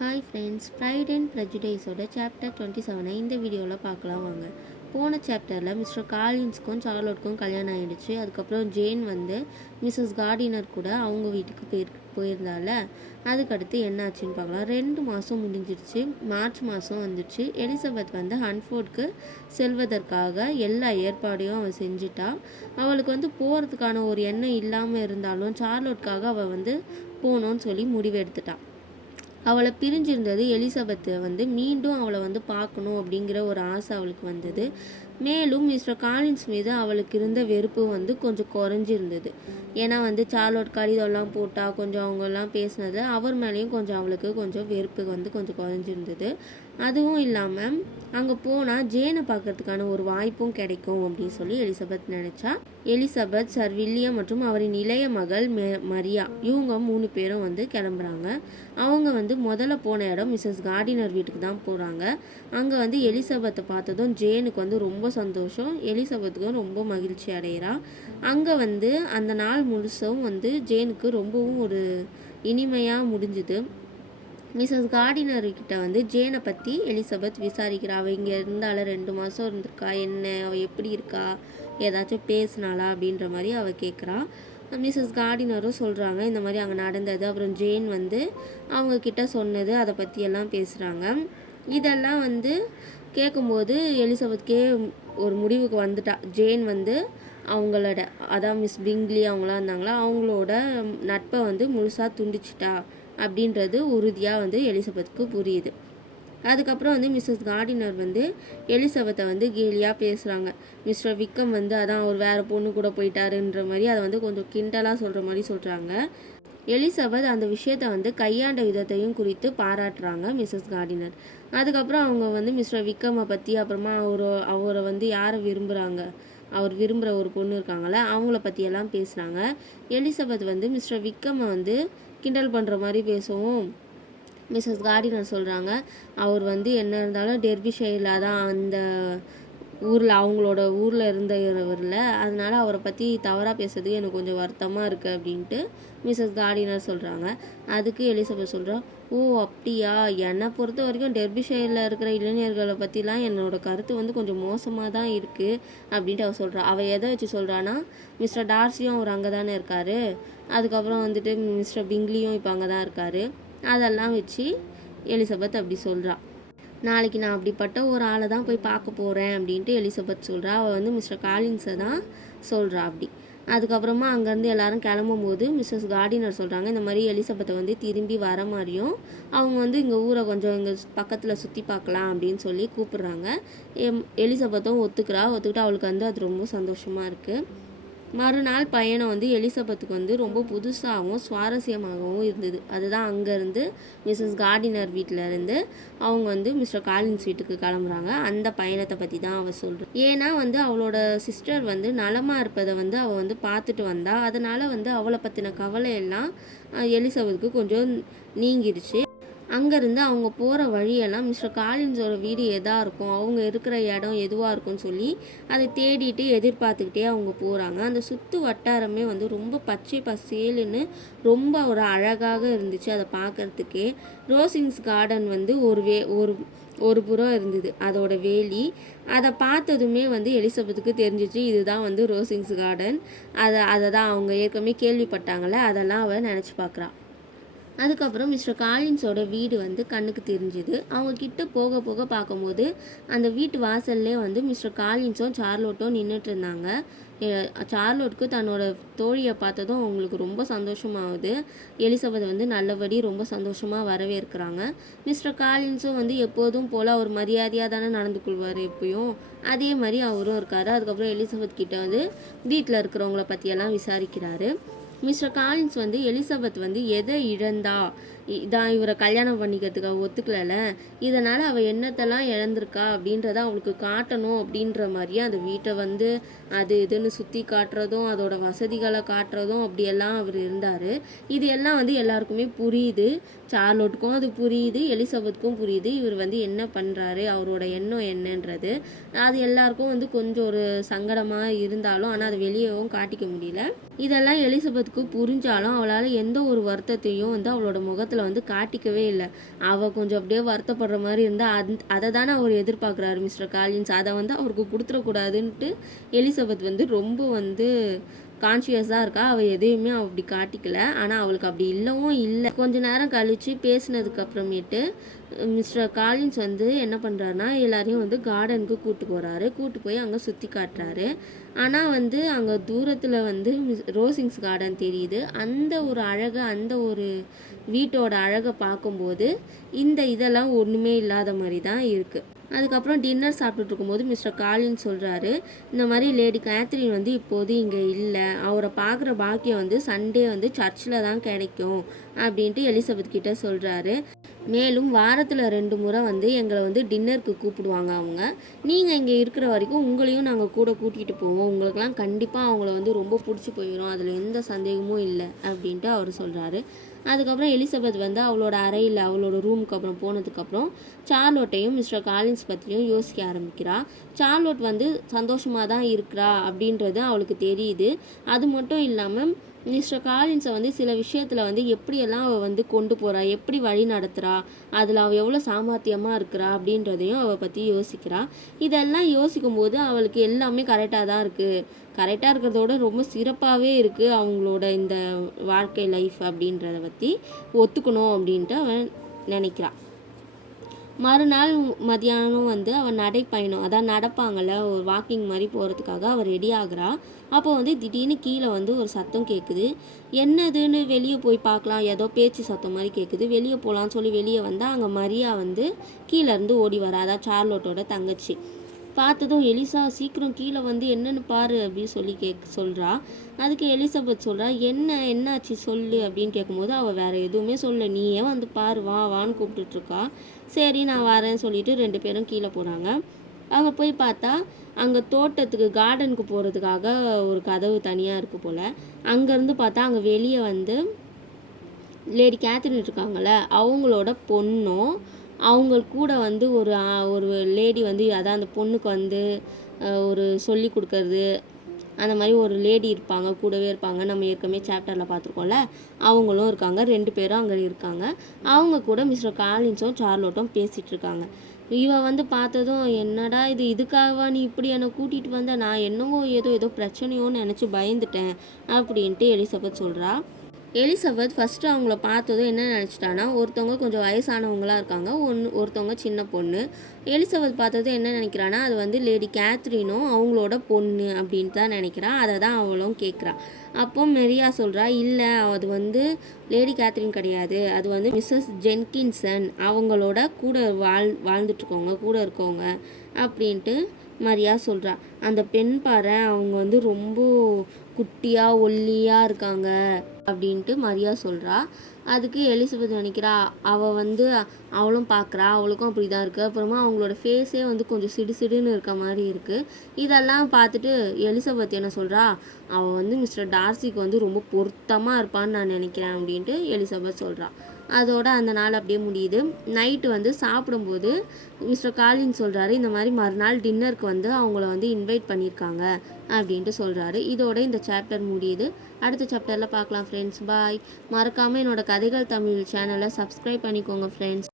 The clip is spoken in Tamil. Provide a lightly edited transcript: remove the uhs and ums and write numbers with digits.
ஹாய் ஃப்ரெண்ட்ஸ், ப்ரைட் அண்ட் ப்ரெஜுடைஸோட சாப்டர் 27 இந்த வீடியோவில் பார்க்கலாம் வாங்க. போன சாப்டரில் மிஸ்டர் காலின்ஸ்க்கும் சார்லோட்க்கும் கல்யாணம் ஆகிடுச்சு. அதுக்கப்புறம் ஜேன் வந்து மிஸ்ஸஸ் கார்டினர் கூட அவங்க வீட்டுக்கு போயிருந்தால அதுக்கடுத்து என்ன ஆச்சுன்னு பார்க்கலாம். 2 மாதம் முடிஞ்சிடுச்சு. மார்ச் மாதம் வந்துடுச்சு. எலிசபெத் வந்து ஹன்ஃபோர்டுக்கு செல்வதற்காக எல்லா ஏற்பாடையும் அவள் செஞ்சிட்டா. அவளுக்கு வந்து போகிறதுக்கான ஒரு எண்ணம் இல்லாமல் இருந்தாலும் சார்லோட்காக அவள் வந்து போகணுன்னு சொல்லி முடிவெடுத்துட்டாள். அவளை பிரிஞ்சிருந்தது எலிசபெத்தை வந்து மீண்டும் அவளை வந்து பார்க்கணும் அப்படிங்கிற ஒரு ஆசை அவளுக்கு வந்தது. மேலும் மிஸ்டர் காலின்ஸ் மீது அவளுக்கு இருந்த வெறுப்பு வந்து கொஞ்சம் குறைஞ்சிருந்தது. ஏன்னா வந்து சார்லோட் கடிதம்லாம் போட்டால் கொஞ்சம் அவங்கெல்லாம் பேசினது அவர் மேலேயும் கொஞ்சம் அவளுக்கு கொஞ்சம் வெறுப்பு வந்து கொஞ்சம் குறைஞ்சிருந்தது. அதுவும் இல்லாமல் அங்கே போனால் ஜேனை பார்க்கறதுக்கான ஒரு வாய்ப்பும் கிடைக்கும் அப்படின்னு சொல்லி எலிசபெத் நினச்சா. எலிசபெத், சர் வில்லியம் மற்றும் அவரின் இளைய மகள் மரியா இவங்க 3 பேரும் வந்து கிளம்புறாங்க. அவங்க வந்து முதல்ல போன இடம் மிஸ்ஸஸ் கார்டினர் வீட்டுக்கு தான் போகிறாங்க. அங்கே வந்து எலிசபெத்தை பார்த்ததும் ஜேனுக்கு வந்து ரொம்ப சந்தோஷம். எலிசபெத்துக்கும் ரொம்ப மகிழ்ச்சி அடைகிறா. அங்கே வந்து அந்த நாள் முழுசும் வந்து ஜேனுக்கு ரொம்பவும் ஒரு இனிமையாக முடிஞ்சுது. மிஸ்ஸஸ் கார்டினர்கிட்ட வந்து ஜேனை பற்றி எலிசபெத் விசாரிக்கிறா. அவள் இங்கே இருந்தால 2 மாதம் இருந்திருக்கா, என்ன அவள் எப்படி இருக்கா, ஏதாச்சும் பேசினாளா அப்படின்ற மாதிரி அவள் கேட்குறா. மிஸ்ஸஸ் கார்டினரும் சொல்கிறாங்க இந்த மாதிரி அங்கே நடந்தது, அப்புறம் ஜேன் வந்து அவங்கக்கிட்ட சொன்னது, அதை பற்றியெல்லாம் பேசுகிறாங்க. இதெல்லாம் வந்து கேட்கும்போது எலிசபெத்கே ஒரு முடிவுக்கு வந்துட்டா. ஜேன் வந்து அவங்களோட, அதான் மிஸ் பிங்க்லி அவங்களாம் இருந்தாங்களா, அவங்களோட நட்பை வந்து முழுசாக துண்டிச்சிட்டா அப்படின்றது உறுதியாக வந்து எலிசபெத்துக்கு புரியுது. அதுக்கப்புறம் வந்து மிஸ்ஸஸ் கார்டினர் வந்து எலிசபெத்தை வந்து கேலியாக பேசுகிறாங்க. மிஸ்டர் விக்கம் வந்து அதான் அவர் வேறு பொண்ணு கூட போயிட்டாருன்ற மாதிரி அதை வந்து கொஞ்சம் கிண்டலாக சொல்கிற மாதிரி சொல்கிறாங்க. எலிசபெத் அந்த விஷயத்தை வந்து கையாண்ட விதத்தையும் குறித்து பாராட்டுறாங்க மிஸ்ஸஸ் கார்டினர். அதுக்கப்புறம் அவங்க வந்து மிஸ்டர் விக்கம்மை பற்றி, அப்புறமா அவரை வந்து யாரை விரும்புகிறாங்க, அவர் விரும்புகிற ஒரு பொண்ணு இருக்காங்கள, அவங்கள பற்றியெல்லாம் பேசுகிறாங்க. எலிசபெத் வந்து மிஸ்டர் விக்கம்மை வந்து கிண்டல் பண்ணுற மாதிரி பேசவும் மிஸ்ஸஸ் கார்டினர் சொல்கிறாங்க அவர் வந்து என்ன இருந்தாலும் டெர்பிஷைரில் தான் அந்த ஊரில், அவங்களோட ஊரில் இருந்தவரில், அதனால் அவரை பற்றி தவறாக பேசுறதுக்கு எனக்கு கொஞ்சம் வருத்தமாக இருக்குது அப்படின்ட்டு மிஸ்ஸஸ் கார்டினர் சொல்கிறாங்க. அதுக்கு எலிசபெத் சொல்கிறா, ஓ அப்படியா, என்னை பொறுத்த வரைக்கும் டெர்பிஷைரில் இருக்கிற இளைஞர்களை பற்றிலாம் என்னோடய கருத்து வந்து கொஞ்சம் மோசமாக தான் இருக்குது அப்படின்ட்டு அவள் சொல்கிறா. அவள் எதை வச்சு சொல்கிறான்னா, மிஸ்டர் டார்சியும் அவர் அங்கே தானே இருக்கார், அதுக்கப்புறம் வந்துட்டு மிஸ்டர் பிங்க்லியும் இப்போ அங்கே தான் இருக்கார், அதெல்லாம் வச்சு எலிசபெத் அப்படி சொல்கிறா. நாளைக்கு நான் அப்படிப்பட்ட ஒரு ஆளை தான் போய் பார்க்க போகிறேன் அப்படின்ட்டு எலிசபெத் சொல்கிறா. அவள் வந்து மிஸ்டர் காலின்ஸை தான் சொல்கிறா அப்படி. அதுக்கப்புறமா அங்கேருந்து எல்லாரும் கிளம்பும் போது மிஸ்ஸஸ் கார்டினர் சொல்கிறாங்க இந்த மாதிரி எலிசபெத்தை வந்து திரும்பி வர மாதிரியும் அவங்க வந்து இங்கே ஊரை கொஞ்சம் இங்கே பக்கத்தில் சுற்றி பார்க்கலாம் அப்படின்னு சொல்லி கூப்பிட்றாங்க. எலிசபெத்தும் ஒத்துக்கிட்டு அவளுக்கு வந்து அது ரொம்ப சந்தோஷமாக இருக்குது. மறுநாள் பயணம் வந்து எலிசபெத்துக்கு வந்து ரொம்ப புதுசாகவும் சுவாரஸ்யமாகவும் இருந்தது. அதுதான் அங்கேருந்து மிஸ்ஸஸ் கார்டினர் வீட்டிலேருந்து அவங்க வந்து மிஸ்டர் காலின்ஸ் வீட்டுக்கு கிளம்புறாங்க. அந்த பயணத்தை பற்றி தான் அவள் சொல்கிறாள். ஏன்னா வந்து அவளோட சிஸ்டர் வந்து நலமாக இருப்பதை வந்து அவள் வந்து பார்த்துட்டு வந்தா. அதனால் வந்து அவளை பற்றின கவலையெல்லாம் எலிசபெத்துக்கு கொஞ்சம் நீங்கிடுச்சு. அங்கேருந்து அவங்க போகிற வழியெல்லாம் மிஸ்டர் காலின்ஸோட வீடு எதாக இருக்கும், அவங்க இருக்கிற இடம் எதுவாக இருக்கும்னு சொல்லி அதை தேடிட்டு எதிர்பார்த்துக்கிட்டே அவங்க போகிறாங்க. அந்த சுற்று வட்டாரமே வந்து ரொம்ப பச்சை பசேலுன்னு ரொம்ப ஒரு அழகாக இருந்துச்சு. அதை பார்க்குறதுக்கே ரோசிங்ஸ் கார்டன் வந்து ஒரு புறம் இருந்தது அதோட வேலி. அதை பார்த்ததுமே வந்து எலிசபெத்துக்கு தெரிஞ்சிச்சு இதுதான் வந்து ரோசிங்ஸ் கார்டன். அதை தான் அவங்க ஏற்கனவே கேள்விப்பட்டாங்கள்ல, அதெல்லாம் அவள் நினச்சி பார்க்குறா. அதுக்கப்புறம் மிஸ்டர் காலின்ஸோட வீடு வந்து கண்ணுக்கு தெரிஞ்சுது. அவங்க கிட்ட போக போக பார்க்கும்போது அந்த வீட்டு வாசல்லே வந்து மிஸ்டர் காலின்ஸும் சார்லோட்டும் நின்றுட்டு இருந்தாங்க. சார்லோட்க்கு தன்னோட தோழியை பார்த்ததும் அவங்களுக்கு ரொம்ப சந்தோஷமாகுது. எலிசபெத் வந்து நல்லபடி ரொம்ப சந்தோஷமாக வரவேற்கிறாங்க. மிஸ்டர் காலின்ஸும் வந்து எப்போதும் போல் அவர் மரியாதையாக தானே நடந்து கொள்வார் எப்பயும், அதே மாதிரி அவரும் இருக்கார். அதுக்கப்புறம் எலிசபெத் கிட்ட வந்து வீட்டில் இருக்கிறவங்கள பற்றியெல்லாம் விசாரிக்கிறாரு. மிஸ்டர் காலின்ஸ் வந்து எலிசபெத் வந்து எதை இழந்தா, இதான் இவரை கல்யாணம் பண்ணிக்கிறதுக்கு அவள் ஒத்துக்கல, இதனால் அவள் என்னத்தெல்லாம் இழந்திருக்கா அப்படின்றத அவளுக்கு காட்டணும் அப்படின்ற மாதிரியே அந்த வீட்டை வந்து அது இதுன்னு சுற்றி காட்டுறதும் அதோட வசதிகளை காட்டுறதும் அப்படியெல்லாம் அவர் இருந்தார். இது எல்லாம் வந்து எல்லாருக்குமே புரியுது. சார்லோட்டுக்கும் அது புரியுது, எலிசபெத்துக்கும் புரியுது இவர் வந்து என்ன பண்ணுறாரு, அவரோட எண்ணம் என்னன்றது. அது எல்லாருக்கும் வந்து கொஞ்சம் ஒரு சங்கடமாக இருந்தாலும் ஆனால் அதை வெளியவும் காட்டிக்க முடியல. இதெல்லாம் எலிசபெத்துக்கு புரிஞ்சாலும் அவளால் எந்த ஒரு வருத்தத்தையும் வந்து அவளோட முகத்தில் முகத்தில் வந்து காட்டிக்கவே இல்லை. அவள் கொஞ்சம் அப்படியே வருத்தப்படுற மாதிரி இருந்தால் அதை தானே அவர் எதிர்பார்க்குறாரு மிஸ்டர் காலின்ஸ். அதை வந்து அவருக்கு கொடுத்துடக்கூடாதுன்ட்டு எலிசபெத் வந்து ரொம்ப வந்து கான்ஷியஸாக இருக்கா. அவள் எதையுமே அப்படி காட்டிக்கல. ஆனால் அவளுக்கு அப்படி இல்லவும் இல்லை. கொஞ்ச நேரம் கழித்து பேசினதுக்கப்புறமேட்டு மிஸ்டர் காலின்ஸ் வந்து என்ன பண்ணுறாருனா எல்லாரையும் வந்து கார்டனுக்கு கூப்பிட்டு போகிறாரு. கூப்பிட்டு போய் அங்கே சுற்றி காட்டுறாரு. ஆனால் வந்து அங்கே தூரத்தில் வந்து ரோசிங்ஸ் கார்டன் தெரியுது. அந்த ஒரு அழகை, அந்த ஒரு வீட்டோட அழகை பார்க்கும்போது இந்த இதெல்லாம் ஒன்றுமே இல்லாத மாதிரி தான் இருக்குது. அதுக்கப்புறம் டின்னர் சாப்பிட்டுட்டு இருக்கும்போது மிஸ்டர் காலின்ஸ் சொல்கிறாரு, இந்த மாதிரி லேடி கேத்ரின் வந்து இப்போது இங்கே இல்லை, அவரை பார்க்குற பாக்கியம் வந்து சண்டே வந்து சர்ச்சில் தான் கிடைக்கும் அப்படின்ட்டு எலிசபெத் கிட்ட சொல்கிறாரு. மேலும் வாரத்தில் 2 முறை வந்து எங்களை வந்து டின்னருக்கு கூப்பிடுவாங்க அவங்க. நீங்கள் இங்கே இருக்கிற வரைக்கும் உங்களையும் நாங்கள் கூட கூட்டிகிட்டு போவோம். உங்களுக்கெல்லாம் கண்டிப்பாக அவங்கள வந்து ரொம்ப பிடிச்சி போயிடும், அதில் எந்த சந்தேகமும் இல்லை அப்படின்ட்டு அவர் சொல்கிறாரு. அதுக்கப்புறம் எலிசபெத் வந்து அவளோட அறையில் அவளோட ரூமுக்கு அப்புறம் போனதுக்கப்புறம் சார்லோட்டையும் மிஸ்டர் காலின்ஸ் பற்றியும் யோசிக்க ஆரம்பிக்கிறாள். சார்லோட் வந்து சந்தோஷமாக தான் இருக்கிறா அப்படின்றது அவளுக்கு தெரியுது. அது மட்டும் இல்லாமல் மிஸ்டர் காலின்ஸை வந்து சில விஷயத்தில் வந்து எப்படியெல்லாம் அவள் வந்து கொண்டு போகிறா, எப்படி வழி நடத்துகிறா, அதில் அவள் எவ்வளோ சாமர்த்தியமாக இருக்கிறா அப்படின்றதையும் அவள் பற்றி யோசிக்கிறா. இதெல்லாம் யோசிக்கும் போது அவளுக்கு எல்லாமே கரெக்டாக தான் இருக்குது. கரெக்டாக இருக்கிறதோட ரொம்ப சிறப்பாகவே இருக்குது அவங்களோட இந்த வாழ்க்கை லைஃப் அப்படின்றத பற்றி ஒத்துக்கணும் அப்படின்ட்டு அவன் நினைக்கிறான். மறுநாள் மதியானம் வந்து அவள் நடைப்பயணம், அதான் நடப்பாங்கள்ல, ஒரு வாக்கிங் மாதிரி போகிறதுக்காக அவள் ரெடி ஆகுறா. அப்போ வந்து திடீர்னு கீழே வந்து ஒரு சத்தம் கேட்குது. என்னதுன்னு வெளியே போய் பார்க்கலாம், ஏதோ பேச்சு சத்தம் மாதிரி கேட்குது. வெளியே போகலான்னு சொல்லி வெளியே வந்தால் அங்கே மரியா வந்து கீழேருந்து ஓடி வரா, அதான் சார்லோட்டோட தங்கச்சி. பார்த்ததும் எலிசா சீக்கிரம் கீழே வந்து என்னன்னு பாரு அப்படின்னு சொல்லி சொல்கிறா. அதுக்கு எலிசபெத் சொல்கிறா, என்னாச்சு சொல்லு அப்படின்னு கேட்கும்போது அவள் வேறு எதுவுமே சொல்ல, நீயே வந்து பாரு வான்னு கூப்பிட்டுட்ருக்கா. சரி நான் வரேன்னு சொல்லிட்டு 2 பேரும் கீழே போகிறாங்க. அங்கே போய் பார்த்தா அங்கே தோட்டத்துக்கு கார்டனுக்கு போகிறதுக்காக ஒரு கதவு தனியாக இருக்குது போல். அங்கேருந்து பார்த்தா அங்கே வெளியே வந்து லேடி கேத்ரின் இருக்காங்கள்ல, அவங்களோட பொண்ணும் அவங்க கூட வந்து ஒரு லேடி வந்து, அதான் அந்த பொண்ணுக்கு வந்து ஒரு சொல்லி கொடுக்கறது அந்த மாதிரி ஒரு லேடி இருப்பாங்க, கூடவே இருப்பாங்க. நம்ம ஏற்கனவே சாப்டரில் பார்த்துருக்கோம்ல, அவங்களும் இருக்காங்க. 2 பேரும் அங்கே இருக்காங்க. அவங்க கூட மிஸ்டர் காலின்ஸும் சார்லோட்டும் பேசிகிட்டு இருக்காங்க. இவ வந்து பார்த்ததும், என்னடா இது, இதுக்காகவா நீ இப்படி என்னை கூட்டிகிட்டு வந்த, நான் என்னவோ ஏதோ பிரச்சனையோன்னு நினச்சி பயந்துட்டேன் அப்படின்ட்டு எலிசபெத் சொல்கிறா. எலிசபெத் ஃபஸ்ட்டு அவங்கள பார்த்ததும் என்ன நினச்சிட்டான்னா, ஒருத்தவங்க கொஞ்சம் வயசானவங்களாக இருக்காங்க, ஒருத்தவங்க சின்ன பொண்ணு. எலிசபெத் பார்த்ததும் என்ன நினைக்கிறான்னா, அது வந்து லேடி கேத்ரினும் அவங்களோட பொண்ணு அப்படின்ட்டு தான் நினைக்கிறான். அதை தான் அவளும் கேட்குறா. அப்போ மெரியா சொல்கிறா, இல்லை அது வந்து லேடி கேத்ரின் கிடையாது, அது வந்து மிஸ்ஸஸ் ஜென்கின்சன், அவங்களோட கூட வாழ்ந்துட்டுருக்கவங்க, கூட இருக்கவங்க அப்படின்ட்டு மரியா சொல்கிறா. அந்த பெண் பாரு, அவங்க வந்து ரொம்ப குட்டியாக ஒல்லியாக இருக்காங்க அப்படின்ட்டு மரியா சொல்கிறா. அதுக்கு எலிசபெத் நினைக்கிறா, அவள் வந்து அவளும் பார்க்குறா, அவளுக்கும் அப்படி தான் இருக்குது. அப்புறமா அவங்களோட ஃபேஸே வந்து கொஞ்சம் சிடுசிடுன்னு இருக்க மாதிரி இருக்குது. இதெல்லாம் பார்த்துட்டு எலிசபெத் என்ன சொல்கிறா, அவள் வந்து மிஸ்டர் டார்சிக்கு வந்து ரொம்ப பொருத்தமாக இருப்பான்னு நான் நினைக்கிறேன் அப்படின்ட்டு எலிசபெத் சொல்கிறா. அதோட அந்த நாள் அப்படியே முடியுது. நைட்டு வந்து சாப்பிடும்போது மிஸ்டர் காலின் சொல்கிறாரு, இந்த மாதிரி மறுநாள் டின்னருக்கு வந்து அவங்கள வந்து இன்வைட் பண்ணியிருக்காங்க அப்படின்ட்டு சொல்கிறாரு. இதோட இந்த சாப்டர் முடியுது. அடுத்த சாப்டரில் பார்க்கலாம் ஃப்ரெண்ட்ஸ். பாய். மறக்காமல் என்னோடய கதைகள் தமிழ் சேனலை சப்ஸ்கிரைப் பண்ணிக்கோங்க ஃப்ரெண்ட்ஸ்.